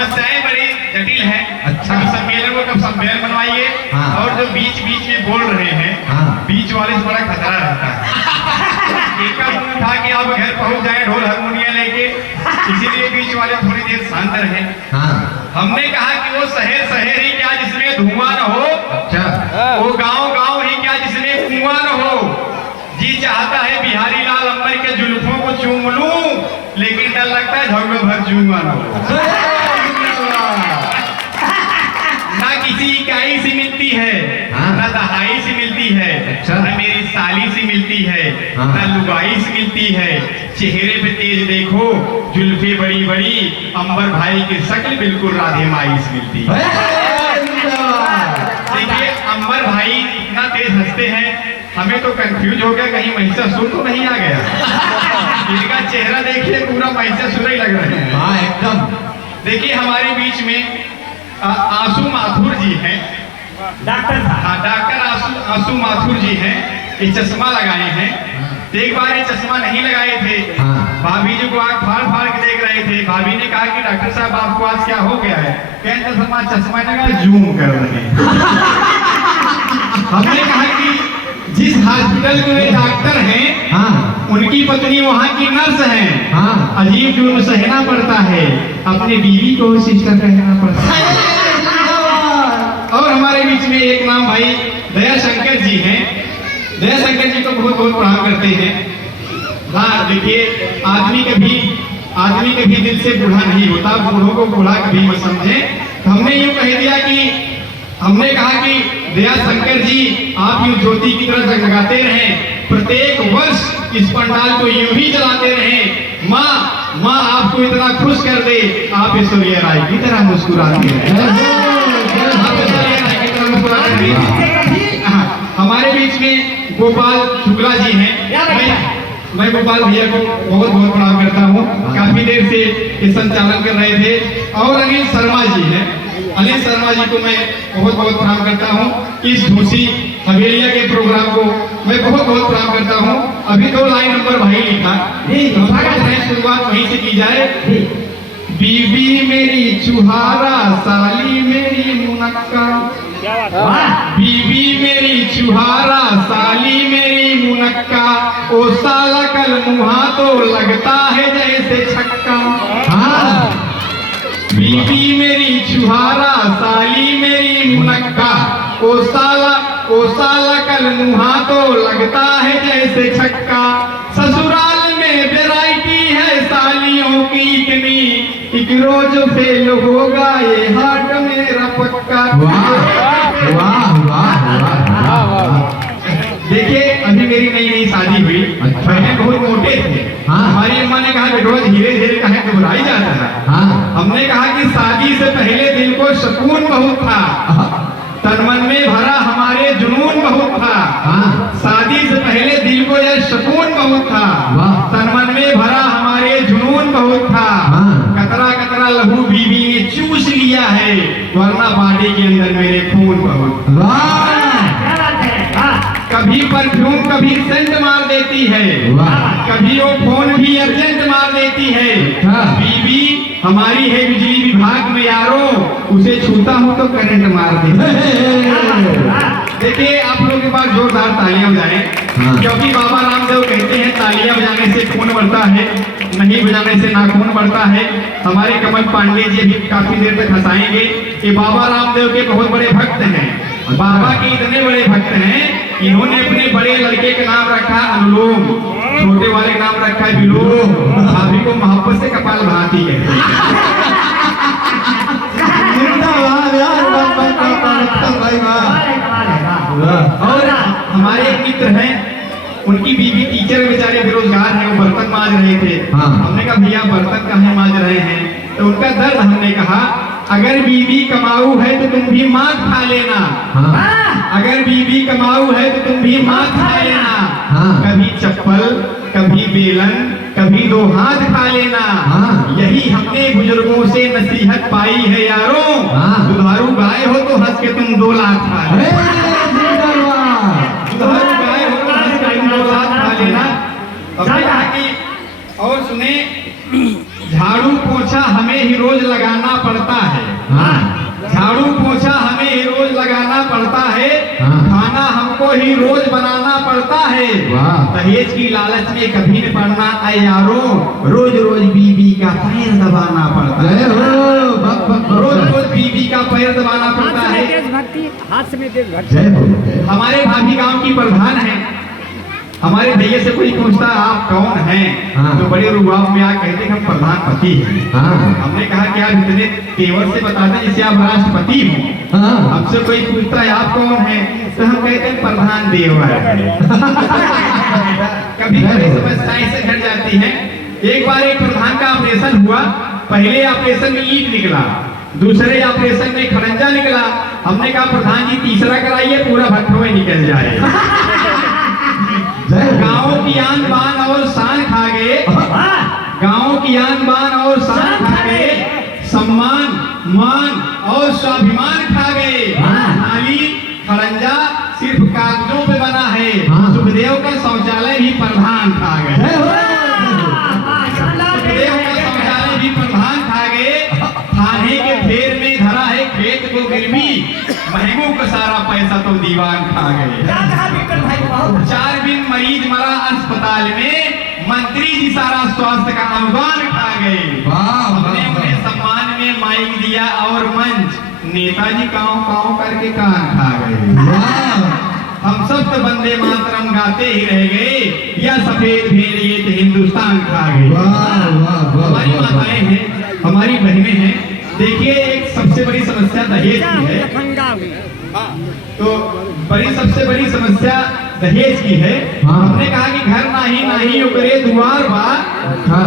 समस्याएं बड़ी जटिल हैं। अच्छा। सम्मेलन को कब सम्मेलन बनवाइए। हाँ। और जो बीच बीच में बोल रहे हैं, हाँ। बीच वाले से बड़ा खतरा रहता है। एक मुंह उठा के आप घर पहुंच जाए ढोल हारमोनिया लेके, इसीलिए बीच वाले थोड़ी देर शांत रहे। हाँ। हमने कहा कि वो शहर शहर ही क्या जिसमें धुआं न हो, अच्छा। वो गांव गांव ही क्या जिसमें कुआं न हो। जी चाहता है बिहारी लाल अंबर के जुल्फों को चूम लूं, लेकिन डर लगता है झगड़ों भर चूमा न हो। ना किसी इकाई से मिलती है, हाँ। ना दहाई से मिलती है, अच्छा। ना मेरी साली से मिलती है, हाँ। ना लुगाई से मिलती है। चेहरे पे तेज देखो, जुल्फे बड़ी बड़ी, अंबर भाई की शक्ल बिल्कुल राधे माई से मिलती है। देखिए अंबर भाई इतना तेज हंसते हैं, हमें तो कंफ्यूज हो गया कहीं महिषासुर तो नहीं आ गया। इनका चेहरा देखिए पूरा महिषासुर ही लग रहे हैं। हाँ एकदम। देखिए हमारे बीच में आंसू माथुर जी हैं, डॉक्टर साहब। हाँ डॉक्टर आंसू माथुर जी हैं। ये चश्मा लगाए हैं। तो एक बार ये चश्मा नहीं लगाए थे, हाँ। भाभी जी को आंख फाड़ फाड़ के देख रहे थे। भाभी ने कहा कि डॉक्टर साहब आपको आज क्या हो गया है? कहते चश्मा लगा जूम कर रहे हैं। हमने कहा कि जिस हॉस्पिटल में वे डॉक्टर हैं, हाँ। उनकी पत्नी वहाँ की नर्स हैं। हाँ। अजीब जुर्म सहना पड़ता है, अपने बीवी को सिस्टर कहना पड़ता है। और हमारे बीच में एक नाम भाई दया शंकर जी हैं। दया शंकर जी को बहुत बहुत प्रणाम करते हैं। हाँ देखिए आदमी कभी दिल से बूढ़ा नहीं होता, बूढ़ों को बूढ़ा कभी मत समझे। तो हमने यूँ कह दिया कि हमने कहा कि दया शंकर जी आप यूँ ज्योति की तरह जगमगाते रहें, प्रत्येक वर्ष इस पंडाल को यूं ही जलाते रहें। माँ आपको इतना खुश कर दे, आप ऐश्वर्या राय की तरह मुस्कुराते रहें। हमारे बीच में गोपाल शुक्ला जी हैं। मैं गोपाल भैया को बहुत बहुत प्रणाम करता हूँ, काफी देर से ये संचालन कर रहे थे। और अनिल शर्मा जी हैं, अनिल शर्मा जी को मैं बहुत बहुत प्रणाम करता हूँ। इस ढूसी हवेलिया के प्रोग्राम को मैं बहुत बहुत प्रणाम करता हूँ। अभी 2 लाइन नंबर भाई लिखा, शुरुआत वहीं से की जाए। बीबी मेरी चुहारा, साली मेरी मुनक्का, बीबी मेरी चुहारा, साली मेरी मुनक्का, ओ साला कल मुहा तो लगता है जैसे छक्का। हाँ। बीबी मेरी चुहारा, साली मेरी मुनक्का, ओ साला कल मुहा तो लगता है जैसे छक्का। ससुराल में वैरायटी है सालियों की इतनी, एक रोज फेल होगा ये हाट मेरा पक्का। वाह वाह वाह वाह। देखिए अभी मेरी नई शादी हुई, पहले बहुत मोटे थे। हाँ। हमारी अम्मा ने कहा बेटो धीरे धीरे कहे घबराई जाता है। हाँ। हमने कहा कि शादी से पहले दिल को सुकून बहुत था, तन मन में भरा हमारे जुनून बहुत था। हाँ। शादी से पहले दिल को यह सुकून बहुत था, तन मन में भरा हमारे जुनून बहुत था। हाँ। कतरा कतरा लहू बीवी ने चूस लिया है, वरना बॉडी के अंदर मेरे खून बहुत। कभी परफ्यूम कभी सेंट मार देती है, कभी वो फोन भी अर्जेंट मार देती है। बीवी हमारी है बिजली विभाग में यारो, उसे छूता हूँ तो करंट मार देती है। देखिए आप लोगों के पास जोरदार तालियां बजाएं, क्योंकि बाबा रामदेव कहते हैं तालियां बजाने से खून बढ़ता है, नहीं बजाने से नाखून बढ़ता है। हमारे कमल पांडे जी भी काफी देर तक हंसाएंगे। ये बाबा रामदेव के बहुत बड़े भक्त हैं, बाबा के इतने बड़े भक्त हैं, इन्होंने अपने बड़े लड़के का नाम रखा अनुलोम, छोटे वाले का नाम रखा है विलोम, भाभी को मोहब्बत से कपाल भाती कहते हैं। और हमारे एक मित्र हैं, उनकी बीवी टीचर बेचारे बेरोजगार हैं, वो बर्तन मांज रहे थे। हाँ। हमने कहा भैया बर्तन कहाँ मांज रहे हैं? तो उनका दर्द हमने कहा अगर बीवी कमाऊ है तो तुम भी मां खा लेना। हाँ। अगर बीवी कमाऊ है तो तुम भी मां खा लेना। हाँ। कभी चप्पल कभी बेलन कभी 2 हाथ खा लेना। हाँ। यही हमने बुजुर्गों से नसीहत पाई है यारों। हाँ। दुधारू गाय हो तो हंस के तुम 2 लाख खा लेना। दुधारू गाय हो तो हंस के तुम 2 लाख खा लेना। और सुने झाड़ू पोछा पोछा हमें ही रोज लगाना पड़ता है, हाँ झाड़ू पोछा हमें ही रोज लगाना पड़ता है, हाँ। खाना हमको ही रोज बनाना पड़ता है। वाह। दहेज की लालच में कभी न पड़ना ऐ यारो, रोज रोज बीबी का पैर दबाना पड़ता जय है। हो बक बक रोज बक रोज बीबी का पैर दबाना पड़ता है। हाथ में देशभक्ति। जय हो जय हो। हमारे भाभी गांव की प्रधान है। हमारे भैया से कोई पूछता आप कौन हैं, हाँ। तो बड़े रुबाब में आ कहते हम प्रधानपति हैं। हाँ हमने कहा कि आप इतने तेवर से बताते हैं जैसे आप राष्ट्रपति हो। हाँ हमसे कोई पूछता है आप कौन हैं, तो हम कहते हैं प्रधान देवर। कभी कभी समस्याएं से घट जाती हैं। एक बार एक प्रधान का ऑपरेशन हुआ। पहले ऑपरेशन में ईंट निकला, दूसरे ऑपरेशन में खड़ंजा निकला। हमने कहा प्रधान जी तीसरा कराइए, पूरा भट्ठों में निकल जाए। जय हो। गाँव की आन बान और शान खा गए, गाँव की आन बान और शान खा गए, सम्मान मान और स्वाभिमान खा गए। हाँ। नाली खड़ंजा सिर्फ कागजों पे बना है, हाँ। सुखदेव का शौचालय भी प्रधान खा गए। जय हो। सुखदेव का शौचालय भी प्रधान खा गए। थाने के फेर में धरा है खेत को गिरवी, महंगों का सारा पैसा तो दीवान खा गए। 4 दिन मरीज मरा अस्पताल में, मंत्री जी सारा स्वास्थ्य का अनुदान खा गए। वाह हमने उन्हें सम्मान में माइक दिया और मंच, नेताजी काँव काँव करके कान खा गए। वाह हम सब तो वंदे मातरम गाते ही रह गए, या सफेद भेड़िए तो हिंदुस्तान खा गए। वाह वाह हमारी वाह माताएं हैं, हमारी बहनें हैं। देखिए एक सबसे बड़ी समस्या दहेज की है। तो सबसे बड़ी समस्या दहेज की है। हाँ। हमने कहा कि घर नाही नाही ओकरे दुआर बा। हाँ